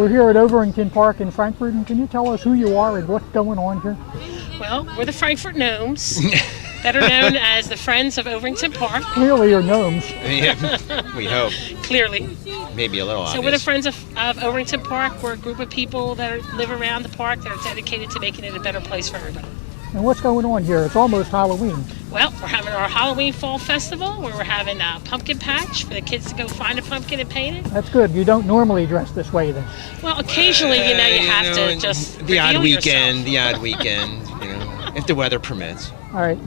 We're here at Overington Park in Frankford, and can you tell us who you are and what's going on here? Well, we're the Frankford Gnomes, better known as the Friends of Overington Park. Clearly you're gnomes. Yeah, we hope. Clearly. Maybe a little So obvious. we're the Friends of Overington Park. We're a group of people that live around the park that are dedicated to making it a better place for everybody. And what's going on here? It's almost Halloween. Well, we're having our Halloween Fall Festival where we're having a pumpkin patch for the kids to go find a pumpkin and paint it. That's good. You don't normally dress this way then. Well, occasionally, you have to just the odd reveal weekend, yourself. if the weather permits. All right.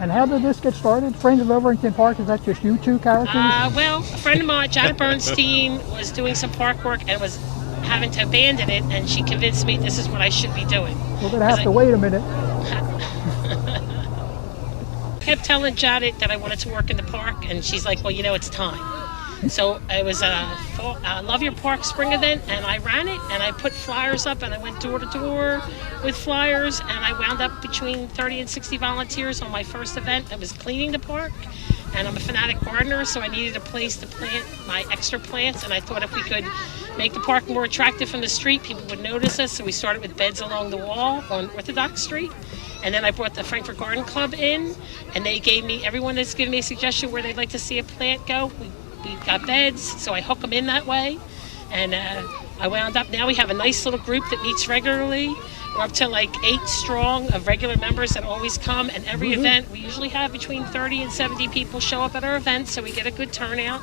And how did this get started? Friends of Overington Park, is that just you two characters? Well, a friend of mine, Janet Bernstein, was doing some park work and was having to abandon it, and she convinced me this is what I should be doing. We're going to have to wait a minute. I kept telling Janet that I wanted to work in the park, and she's like, well, it's time. So it was a Love Your Park spring event, and I ran it, and I put flyers up, and I went door to door with flyers, and I wound up between 30 and 60 volunteers on my first event that was cleaning the park. And I'm a fanatic gardener, so I needed a place to plant my extra plants, and I thought if we could make the park more attractive from the street, people would notice us. So we started with beds along the wall on Orthodox Street. And then I brought the Frankford Garden Club in, and they gave me, everyone that's given me a suggestion where they'd like to see a plant go. We got beds, so I hook them in that way. And I wound up, now we have a nice little group that meets regularly. We're up to like 8 strong of regular members that always come, and every event, we usually have between 30 and 70 people show up at our events, so we get a good turnout.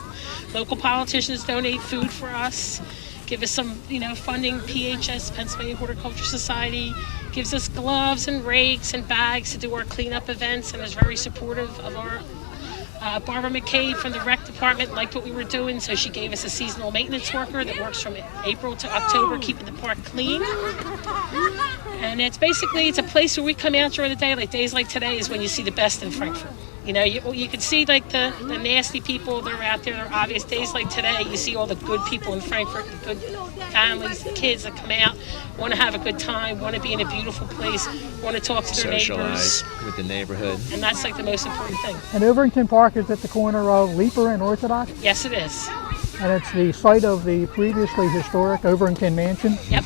Local politicians donate food for us, give us some, funding. PHS, Pennsylvania Horticulture Society, gives us gloves and rakes and bags to do our cleanup events, and is very supportive of our Barbara McCabe from the rec department liked what we were doing, so she gave us a seasonal maintenance worker that works from April to October, keeping the park clean. And it's a place where we come out during the day, like days like today is when you see the best in Frankfurt. You can see like the nasty people that are out there. They're obvious. Days like today, you see all the good people in Frankfurt, the good families, the kids that come out, want to have a good time, want to be in a beautiful place, want to talk to their neighbors. Socialize with the neighborhood. And that's like the most important thing. And Overington Park is at the corner of Leaper and Orthodox? Yes, it is. And it's the site of the previously historic Overington Mansion? Yep.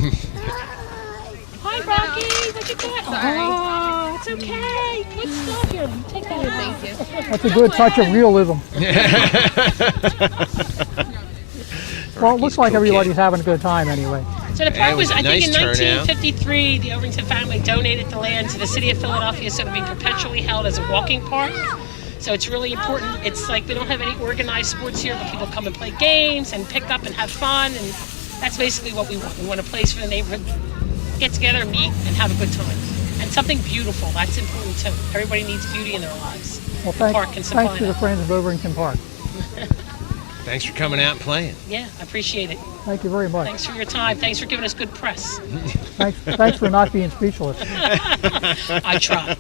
Hi, Rocky. What you doing? Sorry. Oh, it's okay. Good stuff here. Take that here. Thank you. That's a good touch of realism. Well, it looks like everybody's having a good time anyway. So the park was, I think, in nice turnout. 1953, the Overington family donated the land to the city of Philadelphia so it would be perpetually held as a walking park. So it's really important. It's like we don't have any organized sports here, but people come and play games and pick up and have fun, and that's basically what we want. We want a place for the neighborhood to get together, meet, and have a good time. And something beautiful, that's important too. Everybody needs beauty in their lives. Well, The park can supply thanks to the that. Friends of Overington Park. Thanks for coming out and playing. Yeah, I appreciate it. Thank you very much. Thanks for your time. Thanks for giving us good press. Thanks for not being speechless. I try.